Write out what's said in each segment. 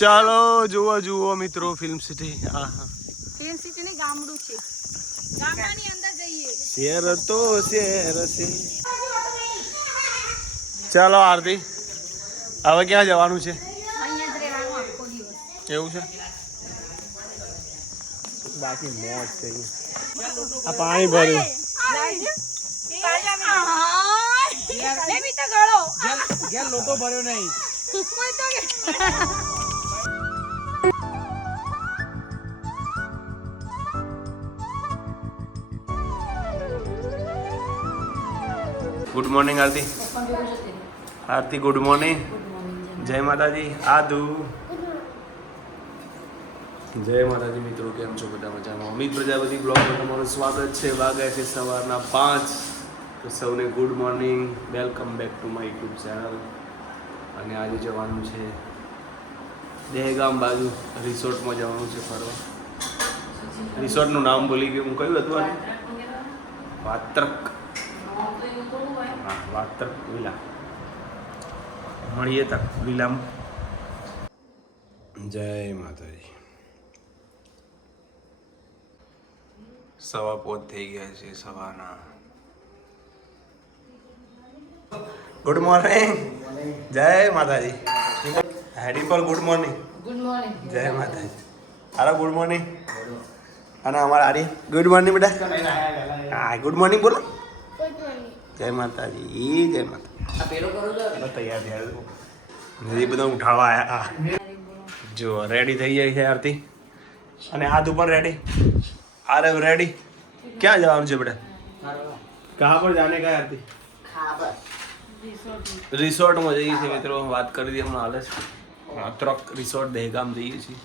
ચાલો જુઓ મિત્રો ફિલ્મ સિટી. ફિલ્મ સિટી ને ગામડું છે, ગામડાની અંદર જઈએ. શેર તો શેર છે. ચાલો આરતી, હવે ક્યાં જવાનું છે? અહીંયા જ રહેવાનું આખો દિવસ. એવું છે? બાકી મોજ છે. આ પાણી ભર્યું. લોટો ભર્યો નહીં. ગુડ મોર્નિંગ આરતી. આરતી ગુડ મોર્નિંગ. જય માતાજી. આદુ જય માતાજી મિત્રો, કેમ છો બધા? મજામાં? અમિત પ્રજાપતિ બ્લોગમાં તમારું સ્વાગત છે. વાગ્યા છે સવારના 5. તો સૌને good morning, welcome back to my YouTube channel. અને આજે જવાનું છે દહેગામ બાજુ, રિસોર્ટમાં જવાનું છે ફરવા. રિસોર્ટનું નામ ભૂલી ગયું હું. કયું હતું? વાત્રક. હા, વાત્રક વિલા. મળીએ તક વિલામાં. જય માતાજી. 5:15 થઈ ગયા છે સવારના. Good morning. જય માતાજી. હેડી પર ગુડ મોર્નિંગ. Good morning. જય માતાજી. હાલો ગુડ મોર્નિંગ. અને અમારા આર્ય ગુડ મોર્નિંગ બેટા. હા ગુડ મોર્નિંગ બોલો. જય માતાજી. જય માતા. તૈયાર થયા એ બધા ઉઠાડવા આવ્યા. જો રેડી થઈ જાય છે આરતી. અને હાથ ઉપર રેડી. આરે રેડી. ક્યાં જવાનું છે બેટા? કहाँ पर जाने का है आरती? રિસોર્ટમાં જઈએ છીએ મિત્રો. વાત કરી દઈએ હમણાં હાલ જ. વાત્રક રિસોર્ટ દહેગામ જઈએ છીએ.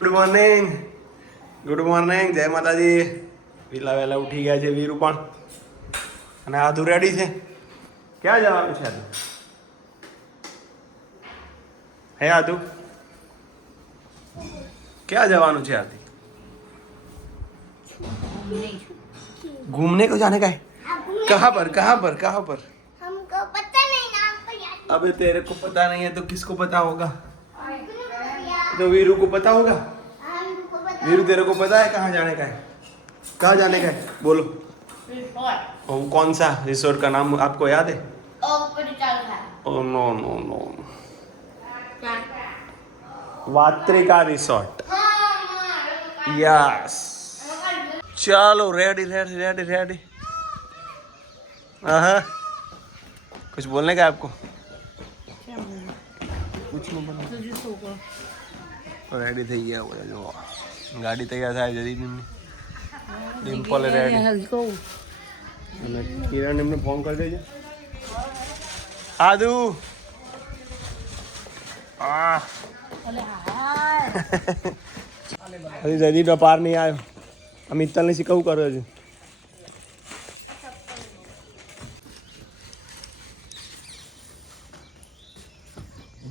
Good morning. Good morning. જય માતાજી. વેલા વહેલા ઉઠી ગયા છે વીરુ પણ. અને આધુ રેડી છે. ક્યાં જવાનું છે આધુ? હે આધુ ક્યાં જવાનું છે આધી? घूमने को जाने का है. कहाँ पर कहाँ पर कहाँ पर? हमको पता नहीं, नाम तो याद अबे तेरे को पता नहीं है तो किसको पता होगा? नहीं। तो वीरू को पता होगा. हमको पता वीरू तेरे को पता है कहाँ जाने का है? कहाँ जाने का है बोलो. वो कौन सा रिसोर्ट का नाम आपको याद है? Oh no no no. Vatrika resort. Yes. चलो रेडी रेडी रेडी रेडी. हाँ कुछ बोलने का है आपको? कुछ नहीं बोलना. रेडी થઈ ગયા બોલે. જો ગાડી તૈયાર થાય જલ્દી ની. ડિમ્પલ રેડી. અને કિરણ એમને ફોન કરી દેજો. આદુ આ હજી જદી તો પાર નહીં આવ્યો. આ મિત્તલને શીખવું કર્યો છે.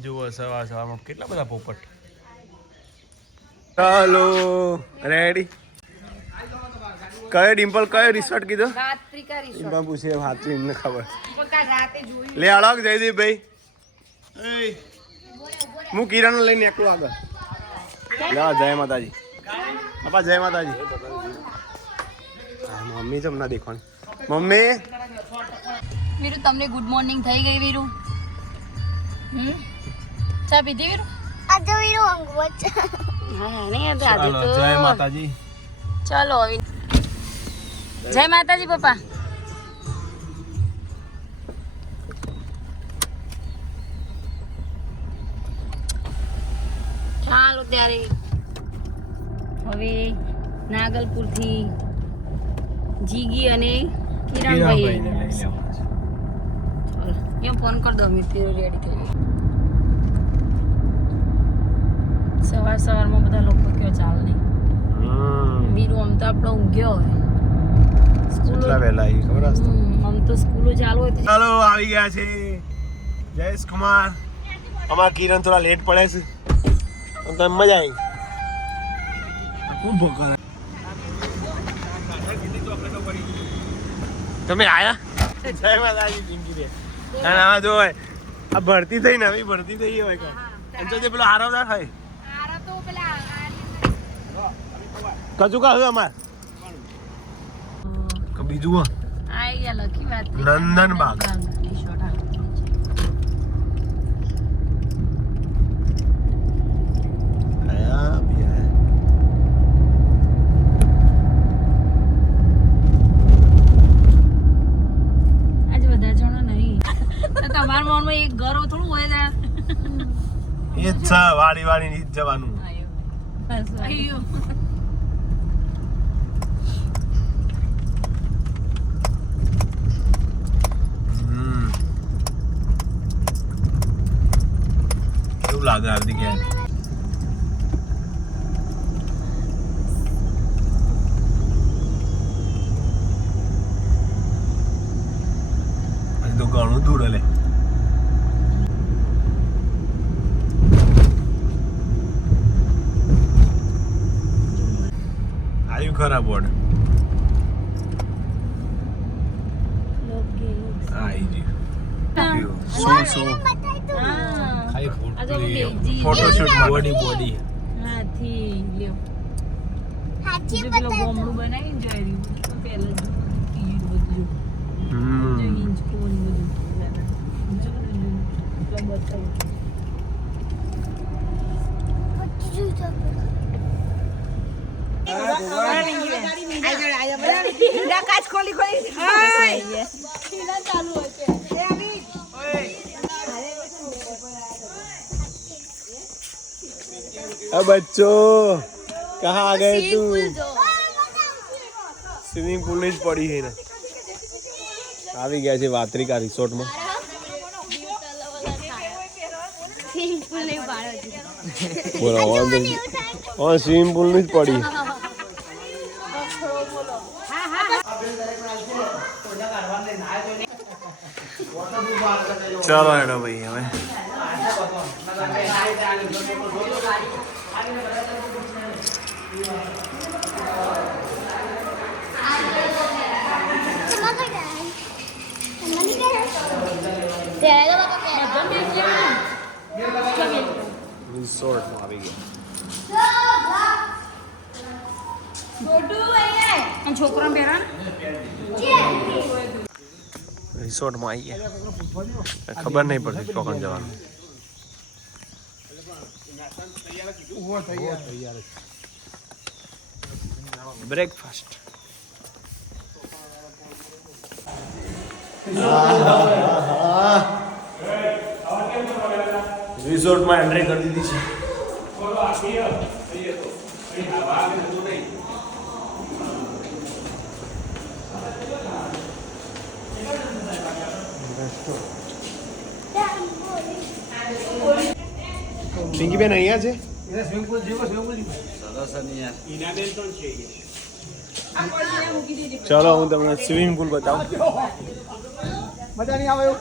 જુઓ સવાર સવારમાં કેટલા બધા પોપટ. ચાલો રેડી. કયો ડિમ્પલ કયો રિસોર્ટ કીધો? વાત્રિકા રિસોર્ટ. એમાં પૂછે સાચું એમને ખબર. કાલ રાતે જોયું. લે આળો જયદીપભાઈ. હું કિરણ લઈને એકલો આગળ. લા જય માતાજી. બાપા જય માતાજી. મમ્મી જમ ના દેખવાની. મમ્મી વીરુ તમને ગુડ મોર્નિંગ થઈ ગઈ વીરુ? ચા પીધી વીરુ? આજે વીરો અંગવચ. હા નહીં આજે તો જય માતાજી. ચલો હવે જય માતાજી પપ્પા. ચાલો ત્યારે હવે નાગલપુરથી જીગી અને કિરણભાઈ. ચાલો એમ ફોન કરી દો. મિત્ર રેડી થઈ ગઈ. સવાર સવારમાં બધા લોકો કયો ચાલ નહીં. વીરુ આમ તો આપણો ઊંઘ્યો હોય. કેટલા વહેલા આવી ખબર હશે? આમ તો સ્કૂલો ચાલુ હોય તો ચાલો આવી ગયા છે જયેશ કુમાર. અમારા કિરણ થોડા લેટ પડે છે. તો મજા આવી. ખૂબ ભૂખ. તમે આયા? જય માતાજી. પિંકી દે. અને આ જો આ ભરતી થઈ ને, આવી ભરતી થઈ હોય. અંજો પેલો હારો ના થાય આરા તો પેલા કજુ કા હવે અમાર કે બીજું આઈ ગયા લખી વાત નંદનબાગ. રિસોર્ટ આવે આયા બે આજે બધા જણો નહીં તો તમારા મનમાં એક ઘર થોડું હોય ને એ જ છે વાળી વાળી ની જ જવાનું. અయ్యో કેવું લાગે હાર્દિક યાર? હજી તો ઘણું દૂર હલે. આવ્યું ખરા બોર્ડ આવી ગયું. શું ખાલી ફોટોશૂટ બોડી હાથી લ્યો હાથી જો પેલો બતાય ગોમડું બનાવીને જોઈ રહ્યું પહેલા ઈ બધું જો હિંચકો ને બધું જો બતાવું बच्चों कहाँ आ गए तुम? સ્વિમિંગ પુલ ની જ પડી છે ને. આવી ગયા છે વાત્રિકા રિસોર્ટ માં. બોલો સ્વિમિંગ પુલ ની જ પડી. ચાલો હેડો ભાઈ હવે રિસોર્ટ માં આવી ગયા. છોકરા પહેરા રિસોર્ટ માં આવી ગયા. ખબર નહીં પડતી ચોકન જવાનું. બ્રેકફાસ્ટ રિસોર્ટમાં એન્ટ્રી કરી દીધી છે. પિંકી બેન અહીંયા છે. ચલો હું તમને સ્વિમિંગ પુલ બતાવું. મજા નહીં આવે એવું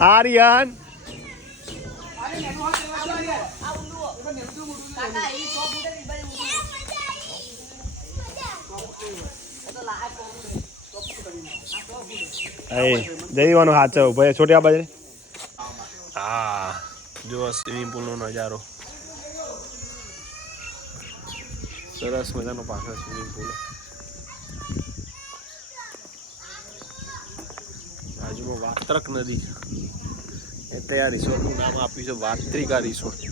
આર્યન જઈવાનું હાચવ ભાઈ છોટ્યા બાજરે. હા જો સ્વિમિંગ પુલ નો નજારો સરસ મજાનો પાછળ સ્વિમિંગ પુલ. બાજુમાં વાત્રક નદી છે એટલે આ રિસોર્ટનું નામ આપ્યું છે વાત્રિકા રિસોર્ટ.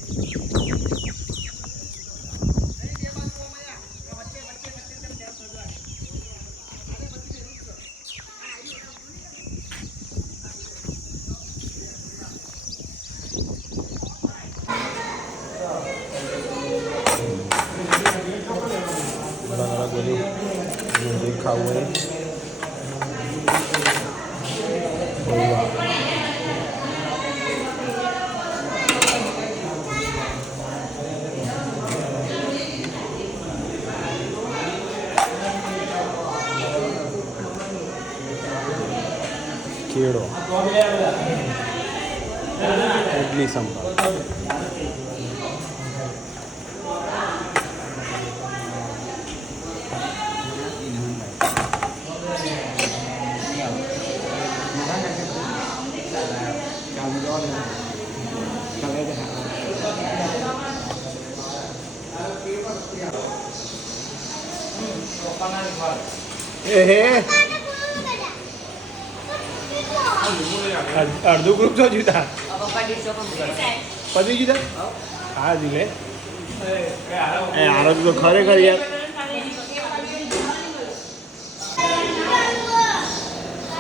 અલગ અલગ બધું ખાવું હોય. કેળો ઇડલી સંભાર અડધું ગ્રુપ છો જુદા પતી જુદા હા જીલે આરોગ્ય તો ખરેખર યાર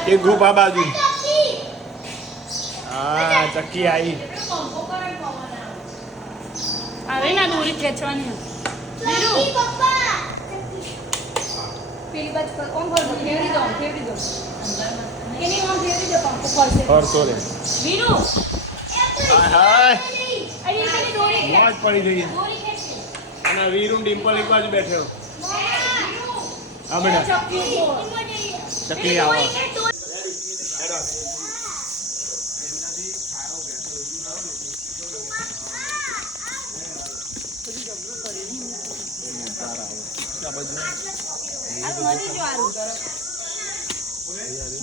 એક ગ્રુપ આ બાજુ હા ચક્કી આવી અરે ના દોરી ખેંચવાની પેલી બાજુ પર કોણ ભર ફેરવી દો એની માં ફેરવી દો પંખો ફરશે ફરતો રે વીરુ હાય અરે પેલી દોરી મોજ પડી ગઈ દોરી ખેંચી અને વીરુ ડિમ્પલ એક બાજુ બેઠો હા બેટા ચકલી આવો નદી જો આરું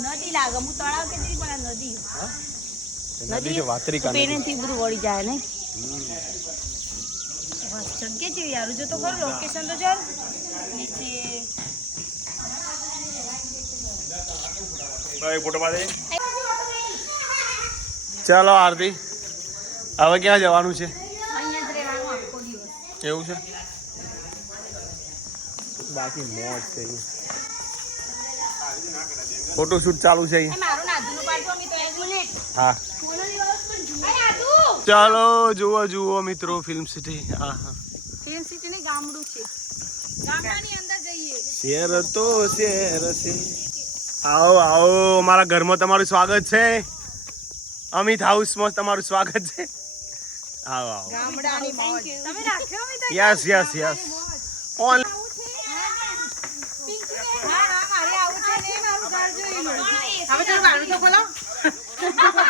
નદી લાગે હું તળાવ કે પણ આ નદી નદી જો વાતરી કાને પેનેથી બધું વળી જાય ને બસ જગ્યા જેવી યાર જો તો ખરું લોકેશન તો ચાલ નીચે ભાઈ ફોટો પાડે ચાલો આરતી હવે ક્યાં જવાનું છે અહીંયા જ રહેવાનું આખો દિવસ એવું છે બાકી મોજ છે ફોટોશૂટ ચાલુ છે અહીં. મારું નાદુનું પાડજો અમે તો એક મિનિટ હા ચાલો જુઓ મિત્રો ફિલ્મ સિટી હા હા ફિલ્મ સિટી ને ગામડું છે ગામડાની અંદર જઈએ શેર તો શેર છે આવો આવો અમારા ઘરમાં તમારું સ્વાગત છે અમિત હાઉસમાં તમારું સ્વાગત છે આવો આવો ગામડાની મોજ તમે રાખ્યો અમે તો યસ યસ યસ ઓન હવે તો બારું તો ખોલો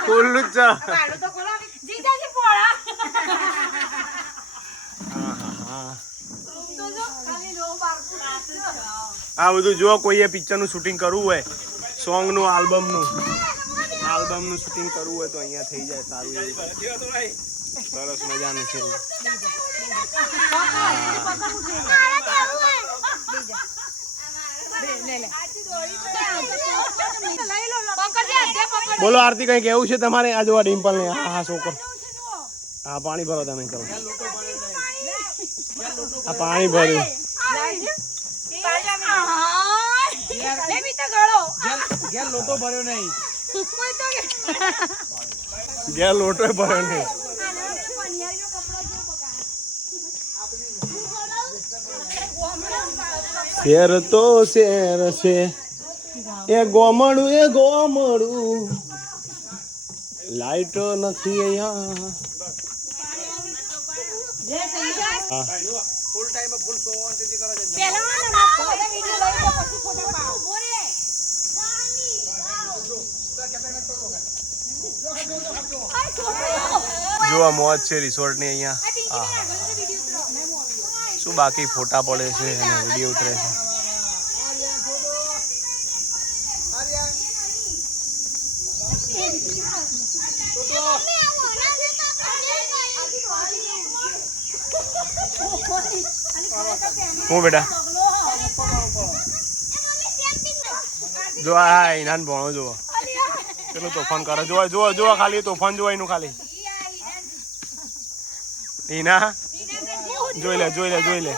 ખુલ્લું જ છે બારું તો ખોલો જીજાજી પોળા તો જો ખાલી રો બારકું આ બધું જો કોઈએ પિક્ચરનું શૂટિંગ કરવું હોય સોંગનું આલ્બમનું શૂટિંગ કરવું હોય તો અહીંયા થઈ જાય સારું એવું સરસ મજાનું છે બોલો આરતી કઈ કેવું છે તમારે આ જોવા ડિમ્પલ ને હા હા છોકરો હા પાણી ભરો તમે ચલો આ પાણી ભર્યું ઘેર લોટો ભર્યો નહીં ઘેર લોટો ભર્યો નહીં શેર તો શેર છે એ ગોમડું લાઈટો નથી અહીંયા full time full show on તેથી કરે છે જો આ મોજ છે રિસોર્ટ ની અહીંયા શું બાકી ફોટા પડે છે અને વિડીયો ઉતરે છે હું બેટા જો આ ઇનાન ભણો જુઓ કેટલું તોફાન કરે જો ખાલી તોફાન જોવા એનું ખાલી ઈના જોઈ લે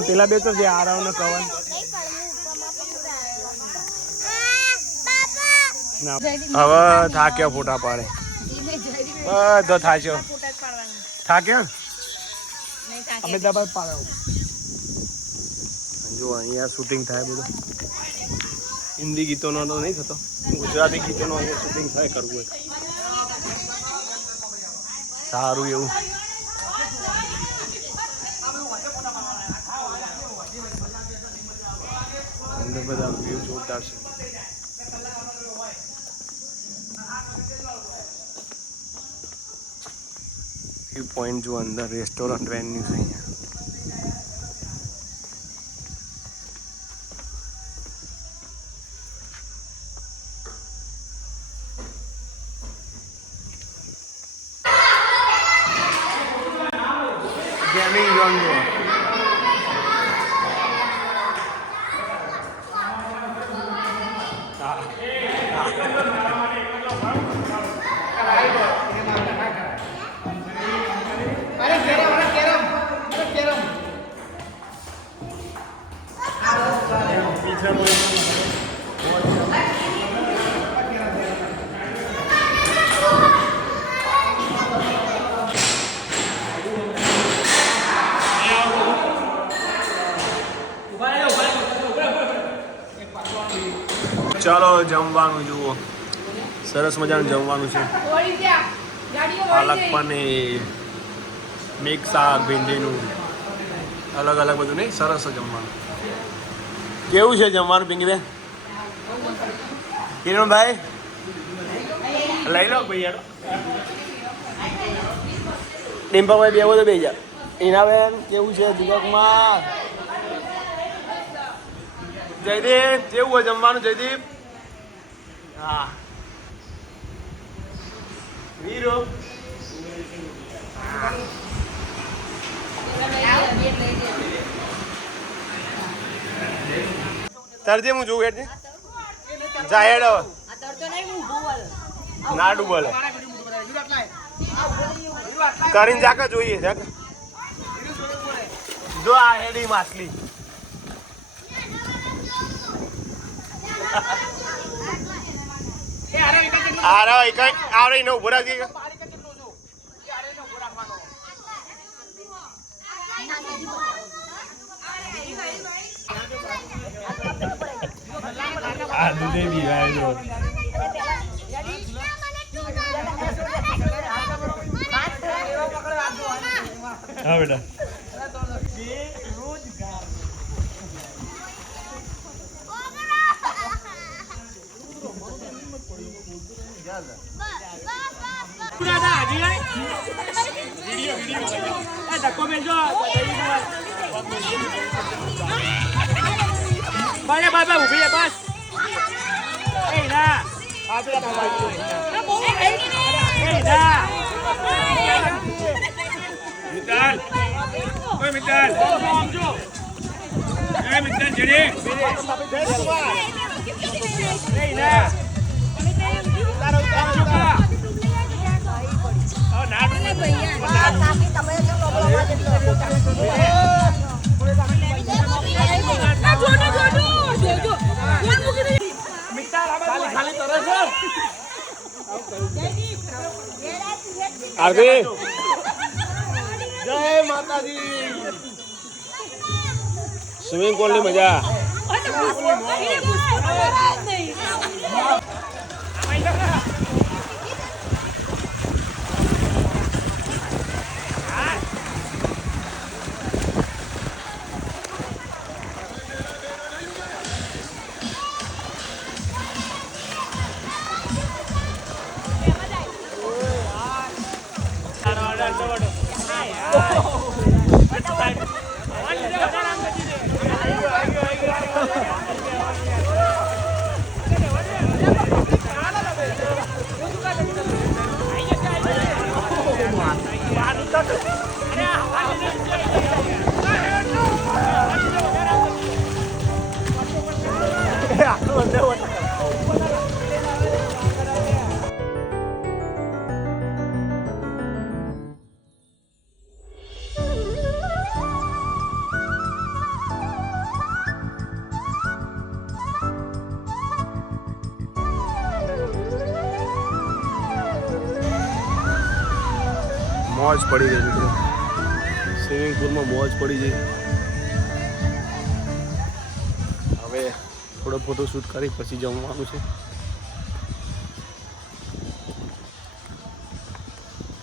પેલા બે તો જે આરાવ ને કવન હવે થાક્યો ફોટા પાડે બધો થાક્યો અમે દબાઈ પાડ્યો જો અહીંયા શૂટિંગ થાય બધું હિન્દી ગીતોનો તો નહીં થતો ગુજરાતી ગીતોનો અહીંયા શૂટિંગ થાય કરવું હોય સારું એવું અંદર બધા વ્યૂ જોરદાર છે વ્યૂ પોઈન્ટ જો અંદર રેસ્ટોરન્ટ વેન્યુ છે અહીંયા ગેમિંગ ઝોન જો ચાલો જમવાનું જુઓ સરસ મજાનું જમવાનું છે પાલક પનીર મિક્સ શાક ભીંડીનું અલગ અલગ બધું નહીં સરસ છે જમવાનું કેવું છે જમવાનું પિંકીબેન કિરણભાઈ લઈ લો ભાઈ યાર ડિમ્પાભાઈ બેવો તો બે જા ઈનાબેન કેવું છે દીપકમાં જયદીપ કેવું હોય જમવાનું જયદીપ હા વીરો તરજે હું જોઉં હેડ જાહેર નાડુ બોલે કરીને જાકા જોઈએ જાકા જો આ હેડી માછલી આરે નો ઉભો રાખી આ દૂધે બી વાયો હા બેટા Vaya, vaya, uvia, bas. Hey, na. Hey, na. Mital. Oi, Mital. Hey, Mital, jadi. Hey, na. Taruh juga. Oh, nak. आगे जय माता दी स्विमिंग पूल ની મજા મોજ પડી ગઈ મિત્રો સ્વિમિંગ પૂલમાં મોજ પડી ગઈ હવે થોડો ફોટો શૂટ કરી પછી જમવાનું છે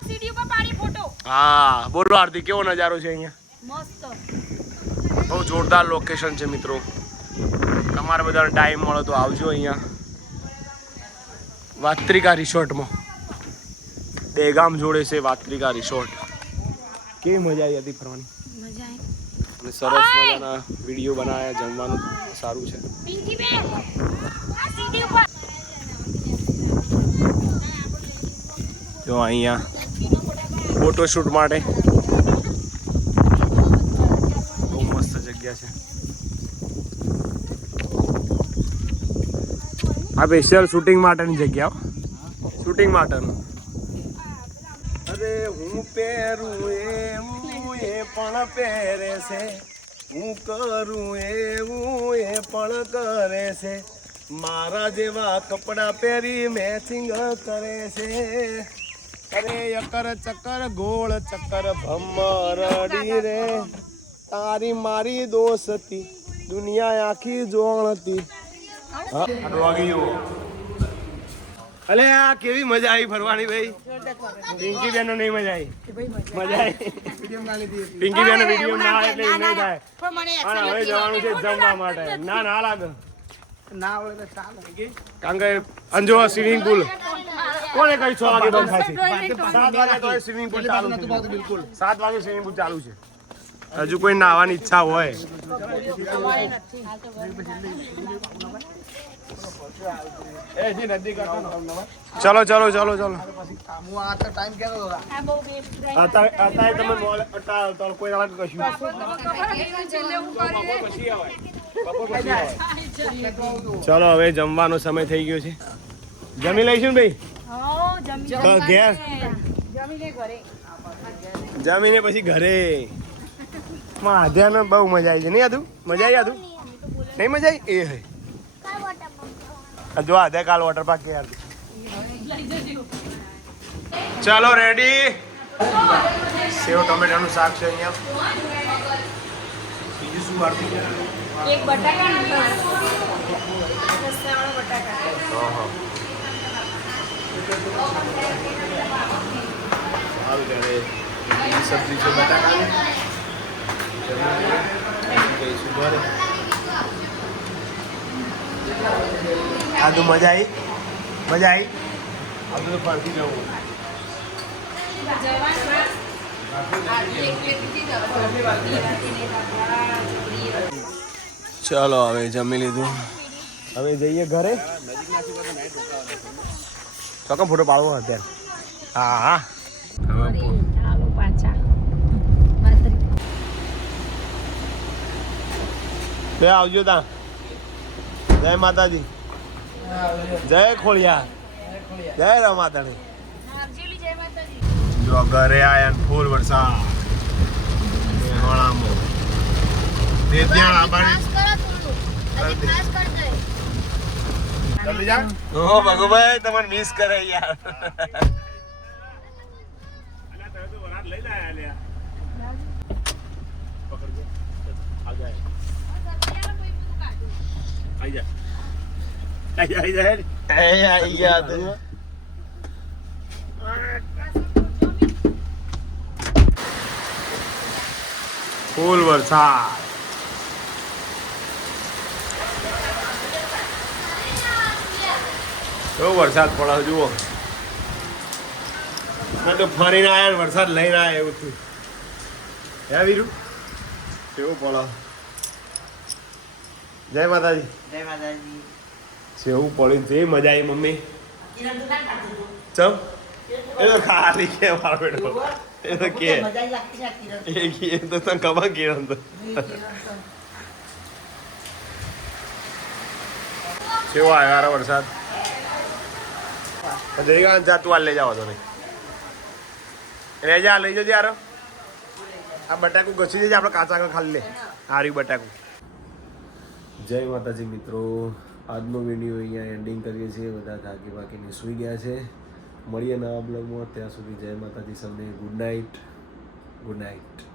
સીડી ઉપર પાડી ફોટો હા બોલો આરતી કેવો નજારો છે અહીંયા મસ્ત બહુ જોરદાર લોકેશન છે મિત્રો તમારે બધાને ટાઈમ મળે તો આવજો અહીંયા વાત્રિકા રિસોર્ટમાં દેગામ જોડે છે વાત્રિકા રિસોર્ટ કેવી મજા આવી હતી ફરવાની મજા આવી અને સરસ મજાના વિડીયો બનાવ્યા જમવાનું સારું છે પિંકી બેન આ સીડી ઉપર જો અહીંયા ફોટોશૂટ માટે જગ્યા છે. આ સ્પેશિયલ શૂટિંગ માટેની જગ્યા, શૂટિંગ માટેનું. અરે હું પહેરું એવું એ પણ પહેરે છે, હું કરું એવું એ પણ કરે છે, મારા જેવા કપડાં પહેરી મેચિંગ કરે છે. અરે યકર ચક્કર ગોળ ચક્કર ભમરડી રે, તારી મારી દોસ્તી દુનિયા આખી જોણતી. અલે આ કેવી મજા આવી ફરવાની ભાઈ. પિંકી બેન નહીં મજા આવી, મજા આવી. પિંકી બેન વિડીયો ના આવે એટલે એમ નહીં થાય. પણ હવે જવાનું છે જમવા માટે. ના ના લાગે કારણ કે અંજો સ્વિમિંગ પુલ કોને કઈ 6 વાગે બંધ થાય છે? 7 વાગે તો સ્વિમિંગ પુલ ચાલુ છે. 7 વાગે સ્વિમિંગ પુલ ચાલુ છે. હજુ કોઈ નાવાની ઈચ્છા હોય ચલો ચલો ચલો ચલો. અત્યારે તમે કોઈ કશું ચલો હવે જમવાનો સમય થઈ ગયો છે. જમી લઈશું ને ભાઈ? ઘેર જમીને પછી ઘરે. માધ્યાને બહુ મજા આવી છે નહીં? આધું મજા આવી? આધું નહીં મજા આવી? એ હે જો આધે કાલ વોટર પાર્ક કે યાર. ચાલો રેડી. સેવ ટમેટાનું શાક છે અહીંયા. બીજું શું વાળતું છે? એક બટાકા રસાવાળો બટાકા. સારું ત્યારે બીજી સબ્જી છે બટાકાની. આદુ મજા આવી? મજા આવી? આદુ તો ફરતી જવું. ચાલો હવે જમી લીધું, હવે જઈએ ઘરે. ચોક્કસ ફોટો પાડવો અત્યારે. હા હા ચાલો પાછા. બે આવજો તા. જય માતાજી, જય ખોળિયા, જય રમાતાણી. જો ઘરે આયા ને ફૂલ વરસાદ. ભગુભાઈ તમને મિસ કરે યાર. ફૂલ વરસાદ. કેવો વરસાદ પડે જુઓ. મેં તો ફરીને આવ્યા વરસાદ લઈને આવ્યા એવું થયું. હે વીરુ કેવું પડે? જય માતાજી. જય માતાજી. સેવું પડ્યું તે મજા આવી મમ્મી. ચમ એ તો ખાલી કે મારો બેટો એ તો કે એ તો તને ખબર કિરણ તો કેવો આવ્યો યાર વરસાદ. જઈ ગયા જા તું આ લઈ જાવ તો નહીં રેજા લઈ જજે યાર. આ બટાકું ઘસી દેજે આપણે કાચા ખાલી લે. હાર્યું બટાકું. જય માતાજી મિત્રો, આજનો વિડીયો અહીંયા એન્ડિંગ કરીએ છીએ. બધા થાકી બાકીને સૂઈ ગયા છે. મળીએ નવા બ્લોગમાં. ત્યાં સુધી જય માતાજી, સૌને ગુડ નાઇટ. Good night.